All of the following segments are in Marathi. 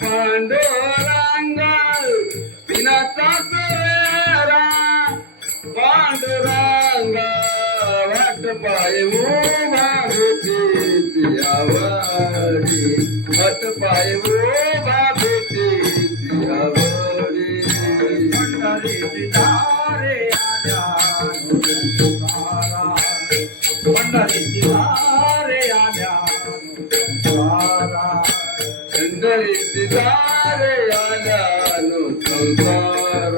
பாண்டுரங்கள் தினத்தாத்துவேரா பாண்டுரங்க வட்டப்பாய் ஊமாவுக்கு தியாவாடி வட்டப்பாய் ஊமா ಮಂಡಳಿಸಿದ್ದಾರೆ ಆದಾನು ಸಂಸಾರ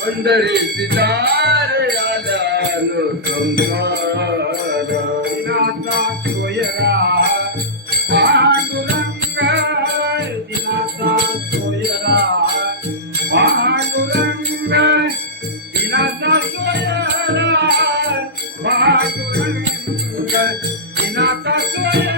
ಮಂಡಳಿಸಿದ್ದಾರೆ ಆದಾನು ಸಂಸಾರ ದಿನಾಥ ಸೋಯರ ಪಾಂಡುರಂಗ ದಿನಾಥ ಸೋಯರ ಪಾಂಡುರಂಗ ದಿನಾಥ ಸೋಯರ ಪಾಂಡುರಂಗ ದಿನಾಥ ಸೋಯರ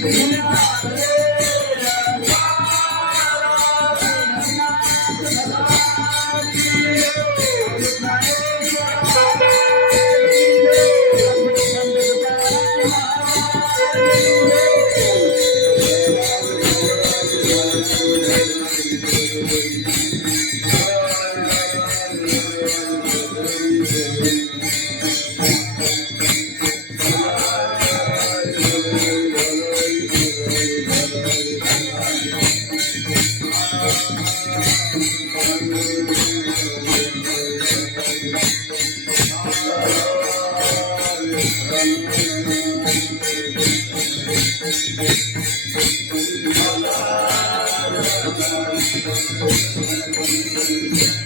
Thank.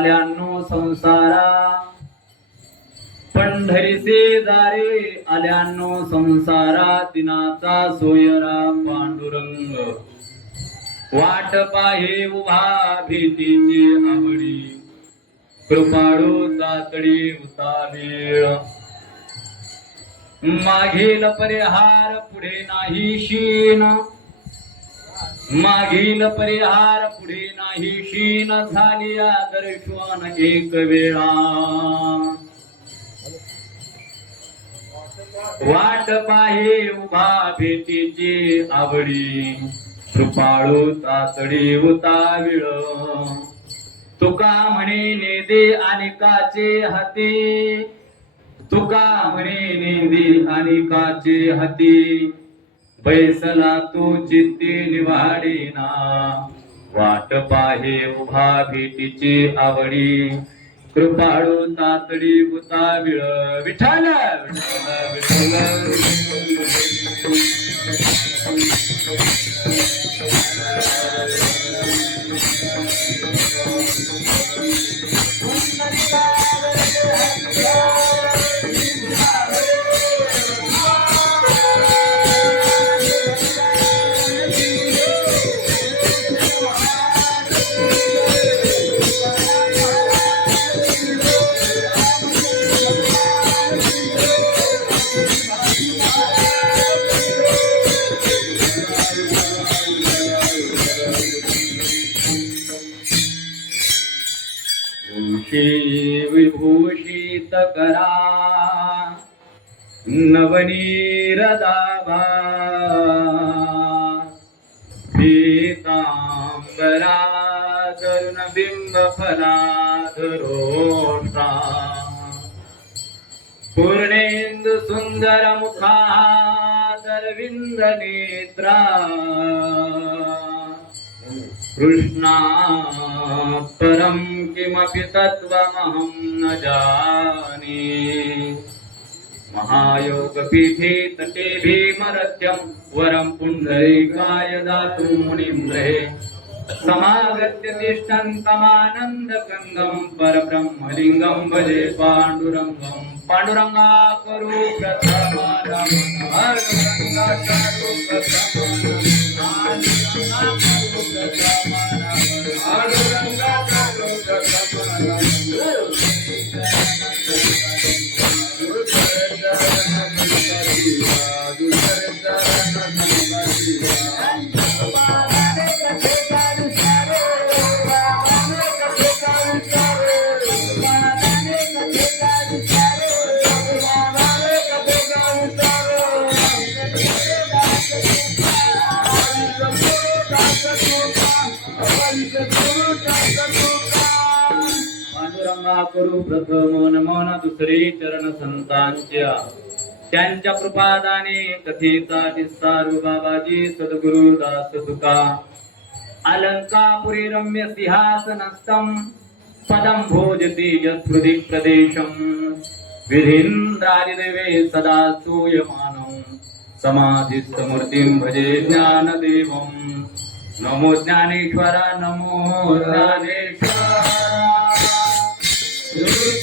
आल्यानो संसारा. पंढरीचे दारे आल्यानो संसारा. दिनाचा सोयरा पांडुरंग. वाट पाहे उभा भीतीची आवडी. कृपाळू तातडी उतावीळ. मागील परिहार पुढे नाही शीन मागील परिहार पुढे नाही शीन झाली आदर्शवान एक वेळा. वाट पाहे उभा भेटीची आवडी कृपाळू तातडी उताविळ तुका म्हणे नेदे आणि काचे हाती. तुका म्हणे नेदे आणि काचे हाती. बैसला तू चित्ती निवाडीना. वाट पाहे उभा भेटीची आवडी. कृपाळू तातडी उताविळ विठाल विठाल विठाल करा नवनीर दाभा पीतांबरा तरुण बिंब फलाधरोषा पूर्णेंदु सुंदर मुखा दरविंद नेत्रा कृष्णा परं किमपि तत्त्वमहं न जाने। महायोगपीठे तटे भीमरथ्यं वरं पुण्डरीकाय दातुं मुनिन्द्रे समागत्य तिष्ठन्तमानन्दकन्दं परब्रह्मलिङ्गं भजे पाण्डुरङ्गं। पाण्डुरङ्गा करो प्रथमा करू प्रथम मन दुसरे चरण संतांच्या त्यांच्या प्रपादाने कथेचा विस्तार बाबाजी सद्गुरु दास तुका. अलंकापुरी रम्य सिंहासनस्थम पदम भोजती यत्हृदि प्रदेशम विधीन्द्रादिदेवे सदा स्तूयमानं समाधिस्थमूर्तिं भजे ज्ञानदेवम् नमो ज्ञानेश्वर नमो ज्ञानेश्वर Thank you.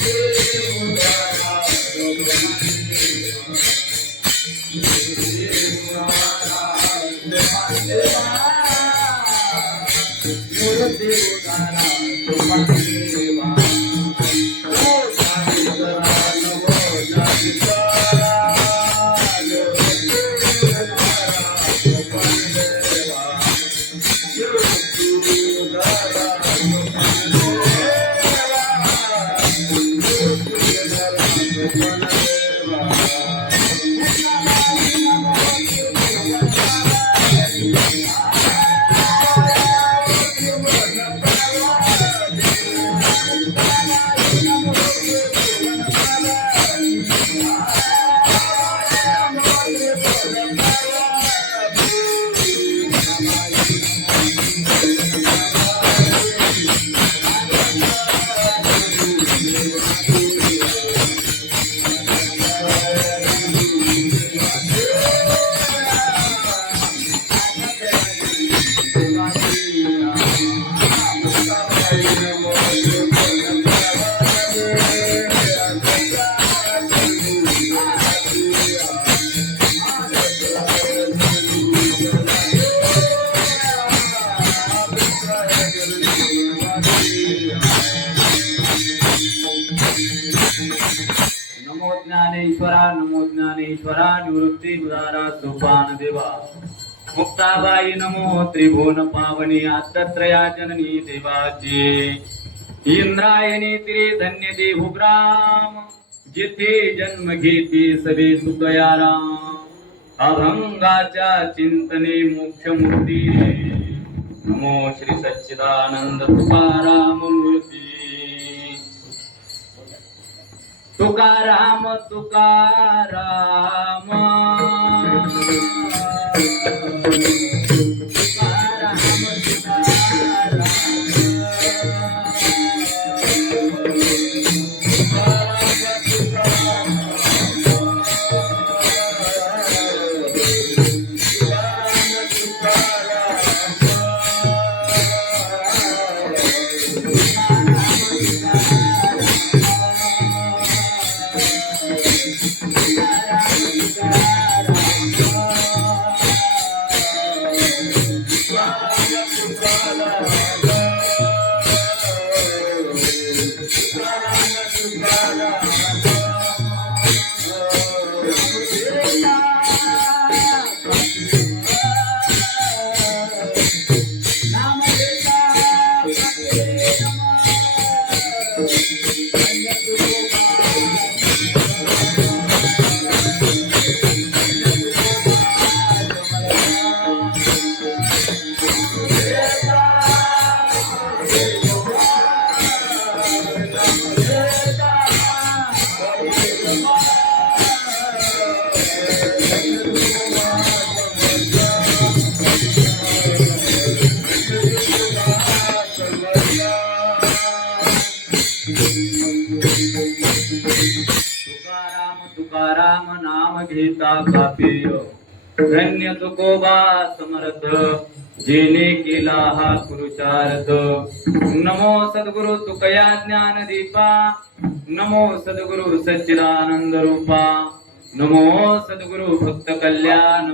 नमो ज्ञानेश्वरा नमो ज्ञानेश्वरा निवृत्ती उदारा सोपान देवा. मुक्ताबाई नमो त्रिभुवन पावनी आत्तत्रया जननी देवाची. इंद्रायणी त्री धन्य देहुग्राम जिथे जन्म घेते सवे सुखयाराम. अभंगाच्या चिंतने मोक्ष मूर्ती नमो श्री सच्चिदानंद तुकाराम मूर्ती. तुकाराम तुकाराम नाम घेता धन्य तुकोबा समर्थ जेने केला हा पुरुषार्थ नमो सद्गुरु तुकया ज्ञान दीपा नमो सद्गुरु सच्चिदानंद रूपा नमो सद्गुरु भक्त कल्याण